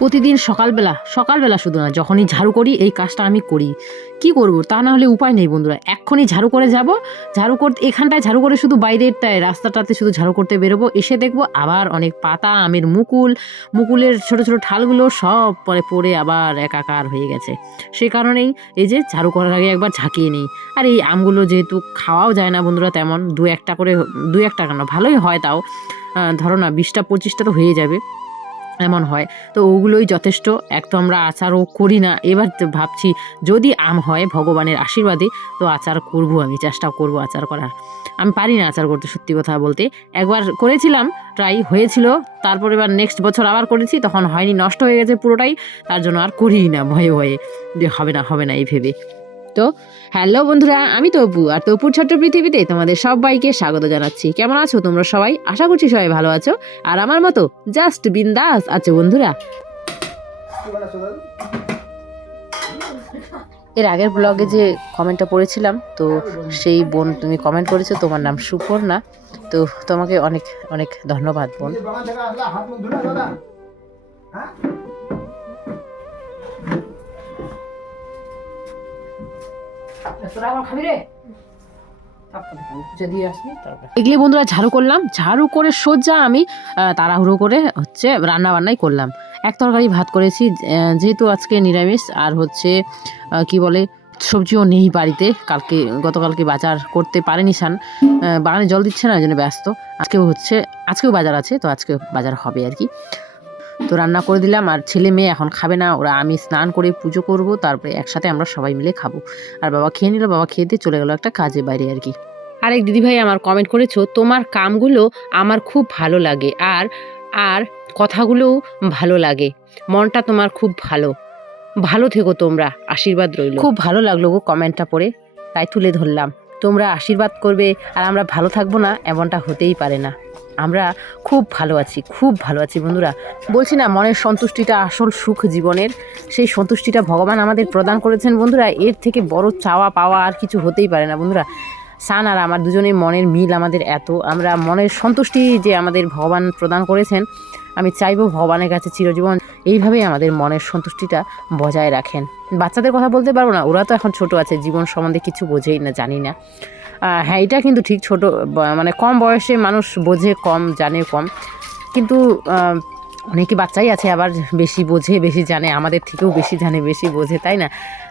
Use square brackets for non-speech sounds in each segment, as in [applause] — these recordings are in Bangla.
প্রতিদিন সকালবেলা সকালবেলা শুধু না যখনই ঝাড়ু করি এই কাজটা আমি করি। কি করব? তা না হলে উপায় নেই বন্ধুরা। এক্ষুনি ঝাড়ু করে যাব। ঝাড়ু করতে এখানটায় ঝাড়ু করে শুধু বাইরেরটায়, রাস্তাটাতে শুধু ঝাড়ু করতে বেরোবো। এসে দেখব আবার অনেক পাতা, আমের মুকুল। মুকুলের ছোট ছোট ঠালগুলো সব পরে পড়ে আবার একাকার হয়ে গেছে। সে কারণেই এই যে ঝাড়ু করার আগে একবার ঝাঁকিয়ে নিই। আর এই আমগুলো যেহেতু খাওয়াও যায় না বন্ধুরা তেমন, দু একটা করে দু একটা কেন? ভালোই হয় তাও। ধরো না, বিশটা পঁচিশটা তো হয়ে যাবে। এমন হয়। তো ওগুলোই যথেষ্ট, এক তো আমরা আচারও করি না। এবার ভাবছি, যদি আম হয় ভগবানের আশীর্বাদে, তো আচার করব আমি চেষ্টা করব আচার করার। আমি পারি না আচার করতে, সত্যি কথা বলতে। একবার করেছিলাম ট্রাই হয়েছিল, তারপর এবার নেক্সট বছর আবার করেছি, তখন হয়নি, নষ্ট হয়ে গেছে পুরোটাই, তার জন্য আর করিই না, ভয়ে ভয়ে। যে হবে না হবে না, এই ভেবে। তো? হ্যালো বন্ধুরা, আমি তপু আর তপুর ছোট্ট পৃথিবীতে তোমাদের সবাইকে স্বাগত জানাচ্ছি। কেমন আছো তোমরা সবাই? আশা করছি সবাই ভালো আছো। আর আমার মতো জাস্ট বিন্দাস আছো বন্ধুরা। এর আগের ব্লগে যে কমেন্টটা পড়েছিলাম, তো সেই বোন তুমি কমেন্ট করেছ, তোমার নাম সুপর্ণা। তো তোমাকে অনেক অনেক ধন্যবাদ বোন। এই এগুলি বন্ধুরা ঝাড়ু করলাম। ঝাড়ু করে সোজা আমি তাড়াহুড়ো করে হচ্ছে রান্না বান্নাই করলাম। এক তরকারি ভাত করেছি যেহেতু আজকে নিরামিষ, আর হচ্ছে কি বলে, সবজিও নেই বাড়িতে। কালকে, গতকালকে বাজার করতে পারেনি সান। বাগানে জল দিচ্ছে না, ওই জন্য ব্যস্ত। আজকেও হচ্ছে, আজকেও বাজার আছে, তো আজকে বাজার হবে আর কি। তো রান্না করে দিলাম আর ছেলে মেয়ে এখন খাবে না। ওরা আমি স্নান করে পুজো করব তারপরে একসাথে আমরা সবাই মিলে খাব। আর বাবা খেয়ে নিল বাবা খেয়ে দিয়ে চলে গেলো একটা কাজে বাইরে আর কি। আরেক দিদিভাই আমার কমেন্ট করেছ তোমার কামগুলো আমার খুব ভালো লাগে আর আর কথাগুলোও ভালো লাগে। মনটা তোমার খুব ভালো। ভালো থেকো তোমরা আশীর্বাদ রইল। খুব ভালো লাগল গো কমেন্টটা পড়ে তাই তুলে ধরলাম। তোমরা আশীর্বাদ করবে আর আমরা ভালো থাকব না এমনটা হতেই পারে না। আমরা খুব ভালো আছি, খুব ভালো আছি বন্ধুরা। বলছি না, মনের সন্তুষ্টিটা আসল সুখ জীবনের। সেই সন্তুষ্টিটা ভগবান আমাদের প্রদান করেছেন বন্ধুরা। এর থেকে বড় চাওয়া পাওয়া আর কিছু হতেই পারে না বন্ধুরা। সান আর আমার দুজনের মনের মিল আমাদের এত। আমরা মনের সন্তুষ্টি যে আমাদের ভগবান প্রদান করেছেন, আমি চাইব ভগবানের কাছে চিরজীবন এইভাবেই আমাদের মনের সন্তুষ্টিটা বজায় রাখেন। বাচ্চাদের কথা বলতে পারব না, ওরা তো এখন ছোট আছে, জীবন সম্বন্ধে কিছু বোঝেই না, জানি না। হ্যাঁ এটা কিন্তু ঠিক ছোট মানে কম বয়সে মানুষ বোঝে, কম জানে কম। কিন্তু অনেকে বাচ্চাই আছে আবার বেশি বোঝে, বেশি জানে, আমাদের থেকেও বেশি জানে, বেশি বোঝে, তাই না?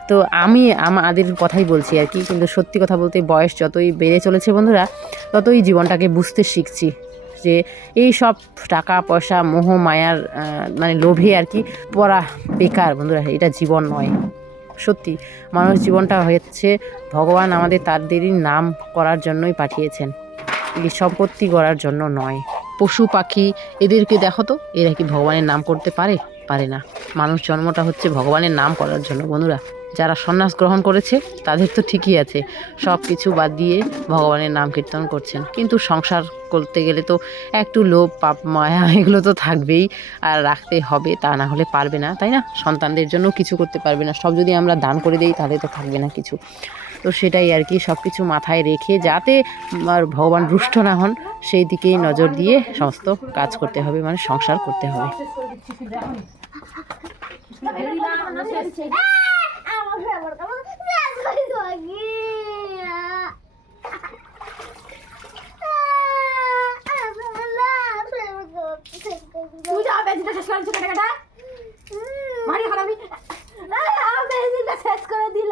তো আমি আমাদের কথাই বলছি আর কি, কিন্তু সত্যি কথা বলতে বয়স যতই বেড়ে চলেছে বন্ধুরা, ততই জীবনটাকে বুঝতে শিখছি যে এই সব টাকা, পয়সা, মোহ, মায়ার মানে লোভে আর কি পড়া বেকার বন্ধুরা, এটা জীবন নয়। সত্যি, মানুষ জীবনটা হচ্ছে ভগবান আমাদের তাদেরই নাম করার জন্যই পাঠিয়েছেন। সম্পত্তি করার জন্য নয়। পশু পাখি, এদেরকে দেখো তো, এরা কি ভগবানের নাম করতে পারে? পারে না। মানুষ জন্মটা হচ্ছে ভগবানের নাম করার জন্য। বন্ধুরা, যারা সন্ন্যাস গ্রহণ করেছে, তাদের তো ঠিকই আছে। সব কিছু বাদ দিয়ে ভগবানের নাম কীর্তন করছেন। কিন্তু সংসার করতে গেলে তো একটু লোভ, পাপ, মায়া, [laughs] এগুলো তো থাকবেই। আর রাখতে হবে, তা না হলে পারবে না, তাই না? সন্তানদের জন্য কিছু করতে পারবে না। সব যদি আমরা দান করে দিই, তাহলে তো থাকবে না কিছু। তো সেটাই আর কি সব কিছু মাথায় রেখে যাতে আর ভগবান রুষ্ট না হন, সেই দিকেই নজর দিয়ে সমস্ত কাজ করতে হবে মানে সংসার করতে হবে। তুই যা বেজিটা শেষ করেছিস কাটা মারি খারাপি বেজিটা শেষ করে দিল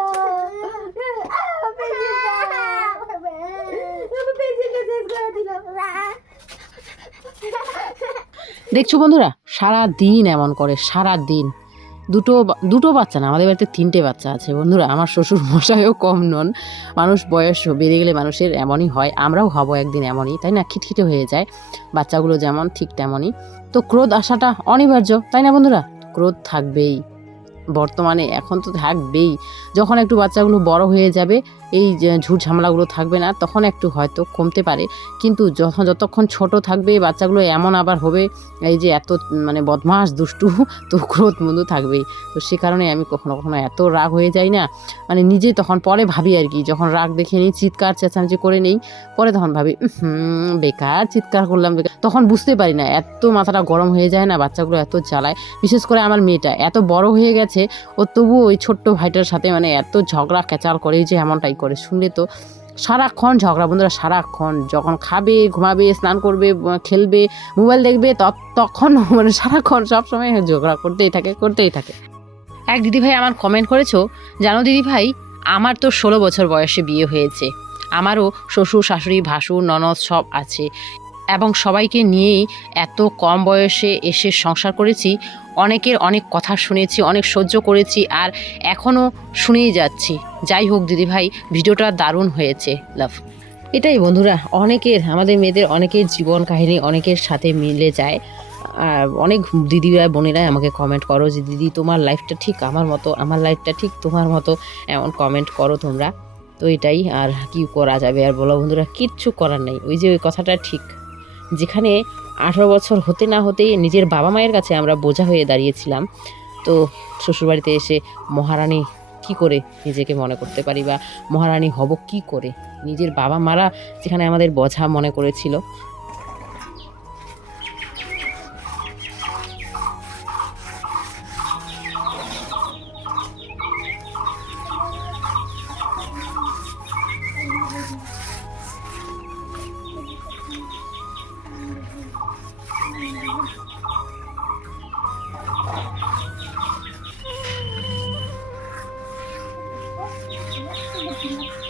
বেজিটা শেষ করে দিল দেখছ বন্ধুরা? সারা দিন এমন করে সারা দিন দুটো দুটো বাচ্চা না, আমাদের বাড়িতে তিনটে বাচ্চা আছে বন্ধুরা। আমার শ্বশুর মশাইও কম নন। মানুষ বয়স বেড়ে গেলে মানুষের এমনই হয়। আমরাও হব একদিন এমনই, তাই না? খিটখিটে হয়ে যায়। বাচ্চাগুলো যেমন ঠিক তেমনই। তো ক্রোধ আসাটা অনিবার্য, তাই না বন্ধুরা? ক্রোধ থাকবেই। বর্তমানে এখন তো থাকবেই। যখন একটু বাচ্চাগুলো বড় হয়ে যাবে, এই ঝুট ঝামেলাগুলো থাকবে না, তখন একটু হয়তো কমতে পারে। কিন্তু যখন যতক্ষণ ছোট থাকবে বাচ্চাগুলো এমন আবার হবে, এই যে এত মানে বদমাস দুষ্টু, তো ক্রোধ মধু থাকবেই। তো সে কারণে আমি কখনো কখনো এত রাগ হয়ে যাই না। মানে নিজে তখন পরে ভাবি আর কি, যখন রাগ দেখে নিই, চিৎকার, চেঁচামেচি করে নেই, পরে তখন ভাবি বেকার, চিৎকার করলাম, বেকার। তখন বুঝতে পারি না, এত মাথাটা গরম হয়ে যায় না, বাচ্চাগুলো এত জ্বালায়। বিশেষ করে আমার মেয়েটা, এত বড় হয়ে গেছে ও তবু ওই ছোট্ট ভাইটার সাথে মানে এত ঝগড়া ক্যাচাল করে যে এমনটাই করে। শুনলে তো সারাক্ষণ ঝগড়া। বন্ধুরা, সারাক্ষণ যখন খাবে, ঘুমাবে, স্নান করবে খেলবে, মোবাইল দেখবে তখন [laughs] মানে সারাক্ষণ সবসময় ঝগড়া করতেই থাকে করতেই থাকে। এক দিদিভাই আমার কমেন্ট করেছ, জানো দিদিভাই আমার তো ষোলো বছর বয়সে বিয়ে হয়েছে। আমারও শ্বশুর, শাশুড়ি, ভাসুর, ননদ সব আছে। এবং সবাইকে নিয়েই এত কম বয়সে এসে সংসার করেছি, অনেকের অনেক কথা শুনেছি, অনেক সহ্য করেছি আর এখনও শুনেই যাচ্ছি। যাই হোক দিদিভাই, ভিডিওটা দারুণ হয়েছে লাভ এটাই বন্ধুরা, অনেকের, আমাদের মেয়েদের অনেকের জীবন কাহিনী অনেকের সাথে মিলে যায়। আর অনেক দিদিরা বোনেরা আমাকে কমেন্ট করো যে, দিদি, তোমার লাইফটা ঠিক আমার মতো, আমার লাইফটা ঠিক তোমার মতো? এমন কমেন্ট করো তোমরা। তো এটাই, আর কি করা যাবে? আর বলো বন্ধুরা, কিচ্ছু করার নেই। ওই যে ওই কথাটা ঠিক। যেখানে আঠারো বছর হতে না হতেই নিজের বাবা মায়ের কাছে আমরা বোঝা হয়ে দাঁড়িয়েছিলাম। তো শ্বশুরবাড়িতে এসে মহারানী কি করে নিজেকে মনে করতে পারি বা মহারানী হব কি করে? নিজের বাবা মারা যেখানে আমাদের বোঝা মনে করেছিল। Mm.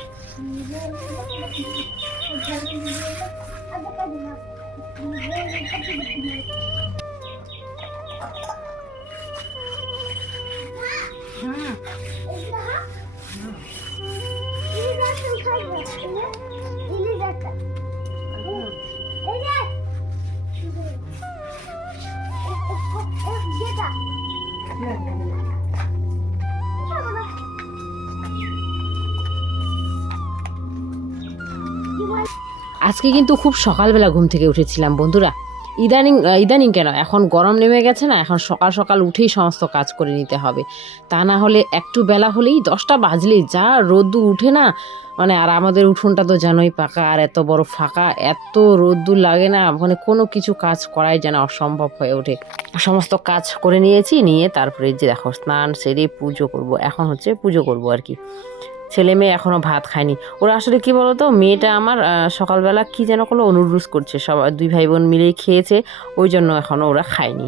আজকে কিন্তু খুব সকালবেলা ঘুম থেকে উঠেছিলাম, বন্ধুরা। ইদানিং ইদানিং কেন? এখন গরম নেমে গেছে না? এখন সকাল সকাল উঠেই সমস্ত কাজ করে নিতে হবে। তা না হলে একটু বেলা হলেই দশটা বাজলেই যা রোদ্দুর উঠে না মানে আর আমাদের উঠোনটা তো জানোই পাকা, আর এত বড় ফাঁকা, এত রোদ্দুর লাগে না মানে কোনো কিছু কাজ করাই যেন অসম্ভব হয়ে ওঠে। সমস্ত কাজ করে নিয়েছি, নিয়ে তারপরে যে দেখো, স্নান সেরে পুজো করব, এখন হচ্ছে পুজো করব আর কি। ছেলে মেয়ে এখনও ভাত খায়নি। ওরা আসলে কি তো মেয়েটা আমার সকালবেলা কি যেন কোনো অনুরোধ করছে। সবাই দুই ভাই বোন মিলেই খেয়েছে, ওই জন্য এখনও ওরা খায়নি।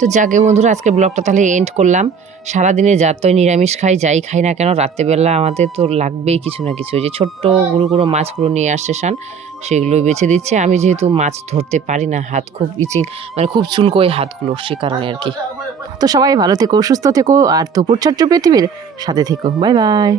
তো যাকে বন্ধুরা, আজকে ব্লগটা তাহলে এন্ড করলাম। সারাদিনে যতই নিরামিষ খাই, যাই খাই না কেন, রাত্রেবেলা আমাদের তো লাগবেই কিছু না কিছু। যে ছোট্ট গুঁড়ো গুঁড়ো মাছগুলো নিয়ে আসছে শান, সেগুলোই বেছে দিচ্ছে। আমি যেহেতু মাছ ধরতে পারি না, হাত খুব ইচিং মানে খুব চুলকোয় হাতগুলো, সে কারণে আর কি। তো সবাই ভালো থেকো, সুস্থ থেকো, আর তোপুর ছোট্ট পৃথিবীর সাথে থেকো। Bye bye.